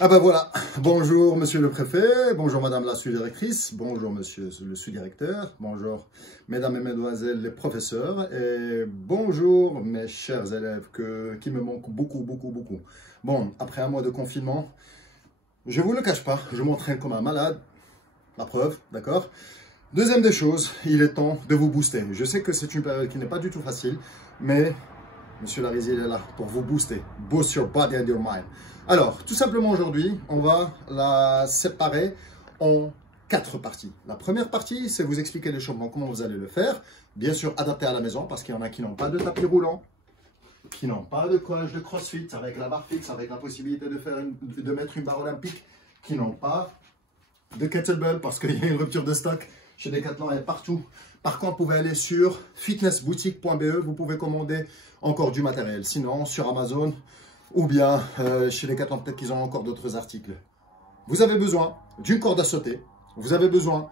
Ah ben voilà, bonjour monsieur le préfet, bonjour madame la sous-directrice, bonjour monsieur le sous-directeur, bonjour mesdames et mesdemoiselles les professeurs et bonjour mes chers élèves qui me manquent beaucoup. Bon, après un mois de confinement, je vous le cache pas, je m'entraîne comme un malade, la preuve, d'accord? Deuxième des choses, il est temps de vous booster. Je sais que c'est une période qui n'est pas du tout facile, mais monsieur Larizy est là pour vous booster. Boost your body and your mind. Alors, tout simplement aujourd'hui, on va la séparer en 4 parties. La première partie, c'est vous expliquer l'échauffement, comment vous allez le faire. Bien sûr, adapté à la maison, parce qu'il y en a qui n'ont pas de tapis roulant, qui n'ont pas de collage de crossfit, avec la barre fixe, avec la possibilité de mettre une barre olympique, qui n'ont pas de kettlebell, parce qu'il y a une rupture de stock chez Decathlon et partout. Par contre, vous pouvez aller sur fitnessboutique.be, vous pouvez commander encore du matériel. Sinon, sur Amazon, ou bien chez Decathlon, peut-être qu'ils ont encore d'autres articles. Vous avez besoin d'une corde à sauter, vous avez besoin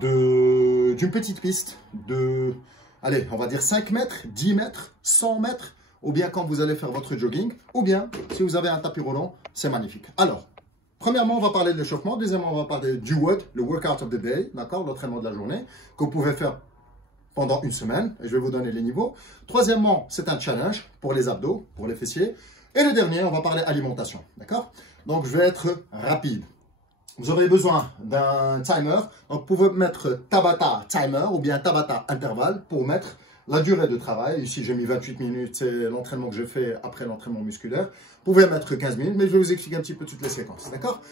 d'une petite piste de, allez, on va dire 5 mètres, 10 mètres, 100 mètres, ou bien quand vous allez faire votre jogging, ou bien si vous avez un tapis roulant, c'est magnifique. Alors, premièrement, on va parler de l'échauffement. Deuxièmement, on va parler du WOD, le Workout of the Day, d'accord, l'entraînement de la journée, que vous pouvez faire pendant une semaine, et je vais vous donner les niveaux. Troisièmement, c'est un challenge pour les abdos, pour les fessiers. Et le dernier, on va parler alimentation, d'accord? Donc, je vais être rapide. Vous aurez besoin d'un timer. Donc, vous pouvez mettre Tabata timer ou bien Tabata intervalle pour mettre la durée de travail. Ici, j'ai mis 28 minutes, c'est l'entraînement que je fais après l'entraînement musculaire. Vous pouvez mettre 15 minutes, mais je vais vous expliquer un petit peu toutes les séquences, d'accord?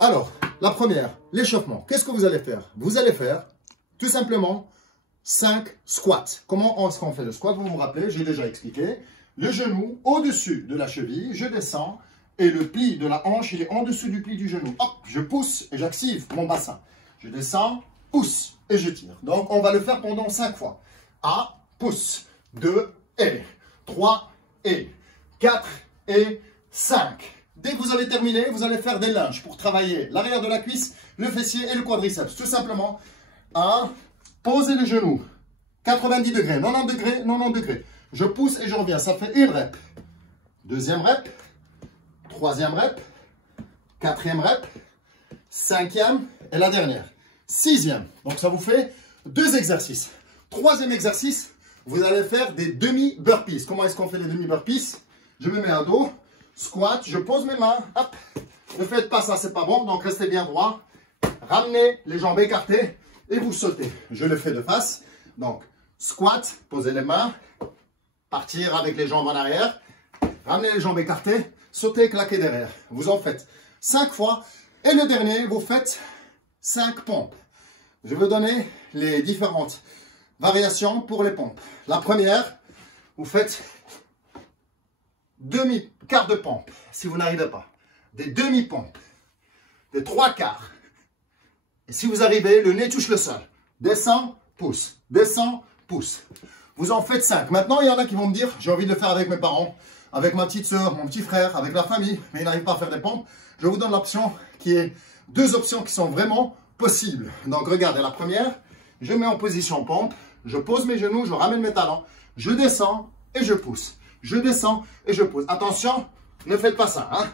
Alors, la première, l'échauffement. Qu'est-ce que vous allez faire? Vous allez faire, tout simplement, 5 squats. Comment est-ce qu'on fait le squat? Vous vous rappelez, j'ai déjà expliqué. Le genou au-dessus de la cheville, je descends et le pli de la hanche, il est en dessous du pli du genou. Hop, je pousse et j'active mon bassin. Je descends, pousse et je tire. Donc, on va le faire pendant 5 fois. 1, pousse, 2 et 3 et 4 et 5. Dès que vous avez terminé, vous allez faire des lunges pour travailler l'arrière de la cuisse, le fessier et le quadriceps. Tout simplement, 1, posez les genoux, 90 degrés, 90 degrés, 90 degrés. Je pousse et je reviens, ça fait une rep. Deuxième rep, troisième rep, quatrième rep, cinquième et la dernière. Sixième, donc ça vous fait 2 exercices. Troisième exercice, vous allez faire des demi-burpees. Comment est-ce qu'on fait les demi-burpees? Je me mets à dos, squat, je pose mes mains, hop. Ne faites pas ça, c'est pas bon, donc restez bien droit. Ramenez les jambes écartées et vous sautez. Je le fais de face, donc squat, posez les mains. Partir avec les jambes en arrière, ramener les jambes écartées, sauter, claquer derrière. Vous en faites 5 fois. Et le dernier, vous faites 5 pompes. Je vais vous donner les différentes variations pour les pompes. La première, vous faites demi-quart de pompe, si vous n'arrivez pas. Des demi-pompes, des 3/4. Et si vous arrivez, le nez touche le sol. Descend, pousse, descend, pousse. Vous en faites 5. Maintenant, il y en a qui vont me dire, j'ai envie de le faire avec mes parents, avec ma petite soeur, mon petit frère, avec la famille, mais ils n'arrivent pas à faire des pompes. Je vous donne l'option qui est 2 options qui sont vraiment possibles. Donc, regardez, la première, je mets en position pompe, je pose mes genoux, je ramène mes talons, je descends et je pousse. Je descends et je pousse. Attention, ne faites pas ça, hein.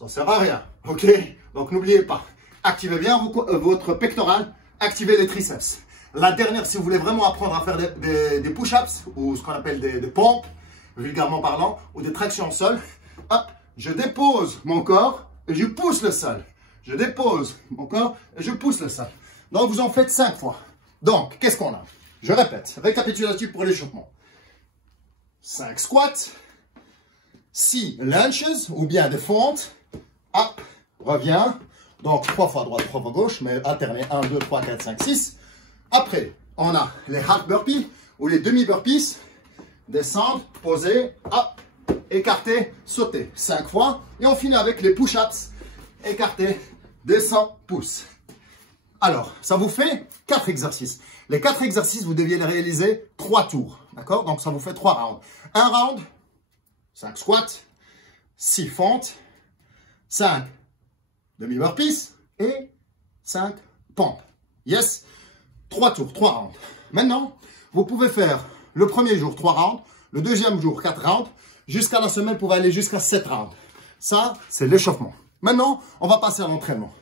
Ça ne sert à rien, ok? Donc, n'oubliez pas, activez bien votre pectoral, activez les triceps. La dernière, si vous voulez vraiment apprendre à faire des push-ups ou ce qu'on appelle des pompes, vulgairement parlant, ou des tractions au sol, hop, je dépose mon corps et je pousse le sol. Je dépose mon corps et je pousse le sol. Donc, vous en faites 5 fois. Donc, qu'est-ce qu'on a? Je répète, récapitulatif pour l'échauffement. 5 squats, 6 lunges ou bien des fentes. Hop, reviens. Donc, 3 fois à droite, 3 fois à gauche, mais alterner 1, 2, 3, 4, 5, 6. Après, on a les half burpees ou les demi-burpees. Descendre, poser, hop, écarter, sauter. 5 fois. Et on finit avec les push-ups. Écarter, descend, pousse. Alors, ça vous fait 4 exercices. Les 4 exercices, vous deviez les réaliser 3 tours. D'accord? Donc, ça vous fait 3 rounds. Un round, 5 squats, 6 fentes, 5 demi-burpees et 5 pompes. Yes? 3 tours, 3 rounds. Maintenant, vous pouvez faire le premier jour 3 rounds, le deuxième jour 4 rounds, jusqu'à la semaine, vous pouvez aller jusqu'à 7 rounds. Ça, c'est l'échauffement. Maintenant, on va passer à l'entraînement.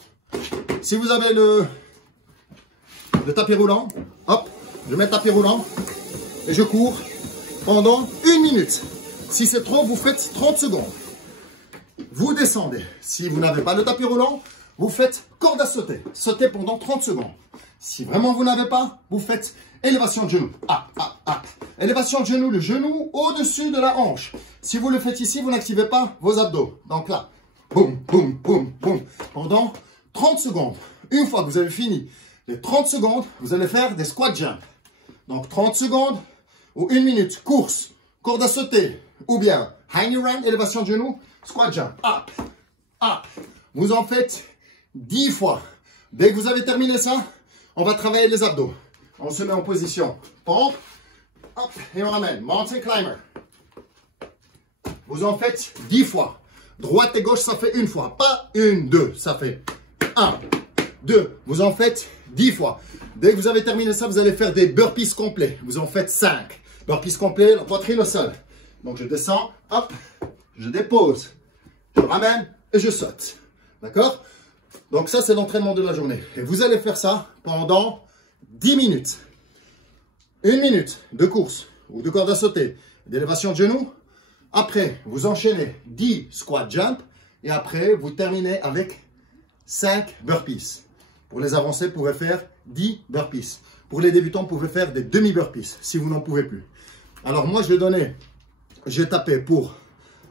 Si vous avez le tapis roulant, hop, je mets le tapis roulant et je cours pendant 1 minute. Si c'est trop, vous faites 30 secondes. Vous descendez. Si vous n'avez pas le tapis roulant, vous faites corde à sauter. Sautez pendant 30 secondes. Si vraiment vous n'avez pas, vous faites élévation de genou. Élévation de genou, le genou au-dessus de la hanche. Si vous le faites ici, vous n'activez pas vos abdos. Donc là, boum, boum, boum, boum. Pendant 30 secondes. Une fois que vous avez fini les 30 secondes, vous allez faire des squat jumps. Donc 30 secondes ou 1 minute. Course, corde à sauter ou bien hang around, élévation de genou, squat jump. Up, up. Vous en faites 10 fois. Dès que vous avez terminé ça, on va travailler les abdos. On se met en position pompe, hop, et on ramène. Mountain climber. Vous en faites 10 fois. Droite et gauche, ça fait 1 fois. Pas 1, 2, ça fait 1, 2. Vous en faites 10 fois. Dès que vous avez terminé ça, vous allez faire des burpees complets. Vous en faites 5. Burpees complets, la poitrine au sol. Donc je descends, hop, je dépose, je ramène et je saute. D'accord? Donc ça, c'est l'entraînement de la journée. Et vous allez faire ça pendant 10 minutes. 1 minute de course ou de corde à sauter, d'élévation de genoux. Après, vous enchaînez 10 squat jump. Et après, vous terminez avec 5 burpees. Pour les avancés, vous pouvez faire 10 burpees. Pour les débutants, vous pouvez faire des demi-burpees si vous n'en pouvez plus. Alors moi, j'ai tapé pour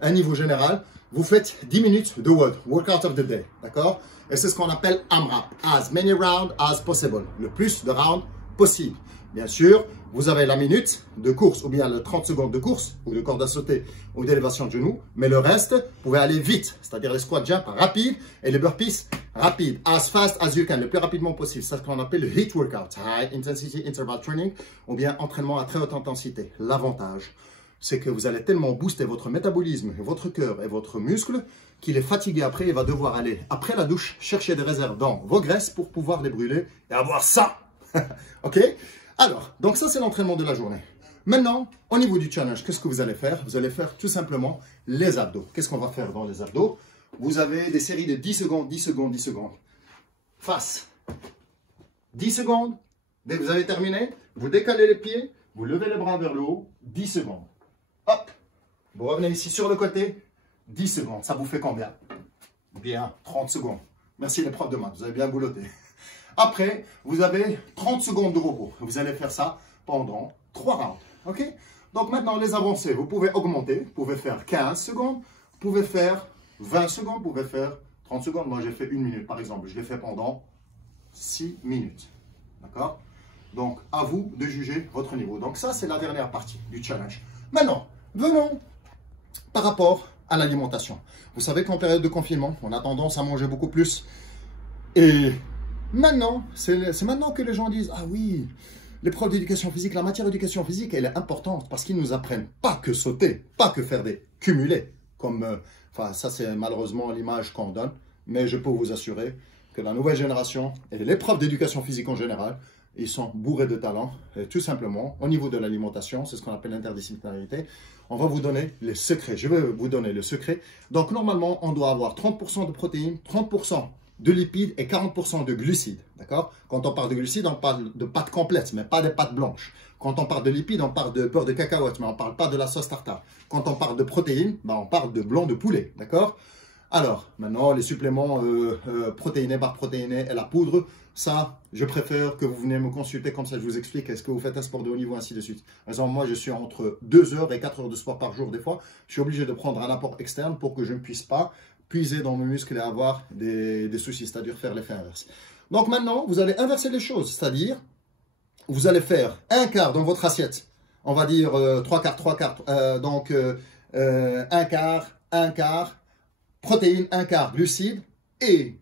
un niveau général. Vous faites 10 minutes de WOD, Workout of the Day, d'accord? Et c'est ce qu'on appelle AMRAP, as many rounds as possible, le plus de rounds possible. Bien sûr, vous avez la minute de course ou bien le 30 secondes de course ou de corde à sauter ou d'élévation de genoux, mais le reste, vous pouvez aller vite, c'est-à-dire les squat jump rapides et les burpees rapides, as fast as you can, le plus rapidement possible. C'est ce qu'on appelle le HIIT workout, High Intensity Interval Training, ou bien entraînement à très haute intensité. L'avantage, c'est que vous allez tellement booster votre métabolisme, votre cœur et votre muscle qu'il est fatigué après et va devoir aller, après la douche, chercher des réserves dans vos graisses pour pouvoir les brûler et avoir ça. Ok? Alors, donc ça, c'est l'entraînement de la journée. Maintenant, au niveau du challenge, qu'est-ce que vous allez faire? Vous allez faire tout simplement les abdos. Qu'est-ce qu'on va faire dans les abdos? Vous avez des séries de 10 secondes, 10 secondes, 10 secondes. Face. 10 secondes. Dès que vous avez terminé, vous décalez les pieds, vous levez les bras vers le haut, 10 secondes. Hop, vous revenez ici sur le côté, 10 secondes. Ça vous fait combien? Bien, 30 secondes. Merci les profs de maths, vous avez bien boulotté. Après, vous avez 30 secondes de repos. Vous allez faire ça pendant 3 rounds. Ok? Donc maintenant, les avancées, vous pouvez augmenter. Vous pouvez faire 15 secondes, vous pouvez faire 20 secondes, vous pouvez faire 30 secondes. Moi, j'ai fait 1 minute, par exemple. Je l'ai fait pendant 6 minutes. D'accord? Donc, à vous de juger votre niveau. Donc, ça, c'est la dernière partie du challenge. Maintenant, venons par rapport à l'alimentation. Vous savez qu'en période de confinement, on a tendance à manger beaucoup plus. Et maintenant, c'est maintenant que les gens disent « Ah oui, les profs d'éducation physique, la matière d'éducation physique, elle est importante parce qu'ils nous apprennent pas que sauter, pas que faire des cumulés. » Comme, enfin, ça c'est malheureusement l'image qu'on donne. Mais je peux vous assurer que la nouvelle génération et les profs d'éducation physique en général, ils sont bourrés de talent. Et tout simplement, au niveau de l'alimentation, c'est ce qu'on appelle l'interdisciplinarité, on va vous donner les secrets. Je vais vous donner le secret. Donc, normalement, on doit avoir 30% de protéines, 30% de lipides et 40% de glucides. D'accord? Quand on parle de glucides, on parle de pâtes complètes, mais pas des pâtes blanches. Quand on parle de lipides, on parle de beurre de cacahuète, mais on ne parle pas de la sauce tartare. Quand on parle de protéines, ben, on parle de blanc de poulet. D'accord? Alors, maintenant, les suppléments protéinés, barres protéinées et la poudre, ça, je préfère que vous venez me consulter, comme ça je vous explique, est-ce que vous faites un sport de haut niveau, ainsi de suite. Par exemple, moi, je suis entre 2 heures et 4 heures de sport par jour, des fois. Je suis obligé de prendre un apport externe pour que je ne puisse pas puiser dans mes muscles et avoir des soucis, c'est-à-dire faire l'effet inverse. Donc maintenant, vous allez inverser les choses, c'est-à-dire, vous allez faire un quart dans votre assiette, on va dire 3 quarts, 3 quarts, donc un quart, protéines, un quart, glucides et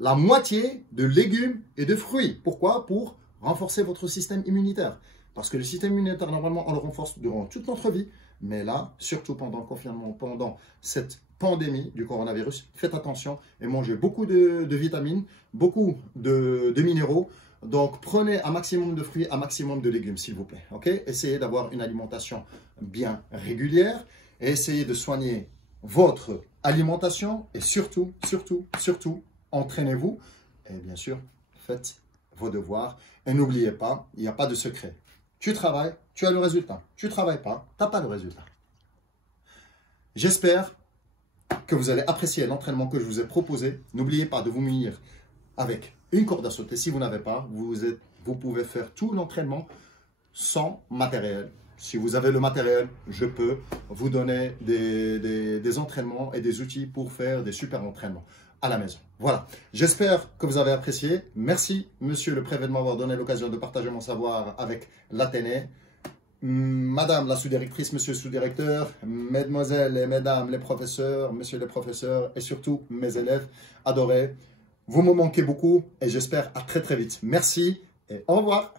la moitié de légumes et de fruits. Pourquoi? Pour renforcer votre système immunitaire. Parce que le système immunitaire, normalement, on le renforce durant toute notre vie. Mais là, surtout pendant le confinement, pendant cette pandémie du coronavirus, faites attention et mangez beaucoup de vitamines, beaucoup de minéraux. Donc, prenez un maximum de fruits, un maximum de légumes, s'il vous plaît. Ok? Essayez d'avoir une alimentation bien régulière et essayez de soigner votre alimentation et surtout, entraînez-vous. Et bien sûr, faites vos devoirs. Et n'oubliez pas, il n'y a pas de secret. Tu travailles, tu as le résultat. Tu ne travailles pas, tu n'as pas le résultat. J'espère que vous allez apprécier l'entraînement que je vous ai proposé. N'oubliez pas de vous munir avec une corde à sauter. Si vous n'avez pas, vous pouvez faire tout l'entraînement sans matériel. Si vous avez le matériel, je peux vous donner des entraînements et des outils pour faire des super entraînements à la maison. Voilà, j'espère que vous avez apprécié. Merci, monsieur le préfet, de m'avoir donné l'occasion de partager mon savoir avec l'Athénée. Madame la sous-directrice, monsieur le sous-directeur, mesdemoiselles et mesdames les professeurs, messieurs les professeurs et surtout mes élèves adorés. Vous me manquez beaucoup et j'espère à très vite. Merci et au revoir.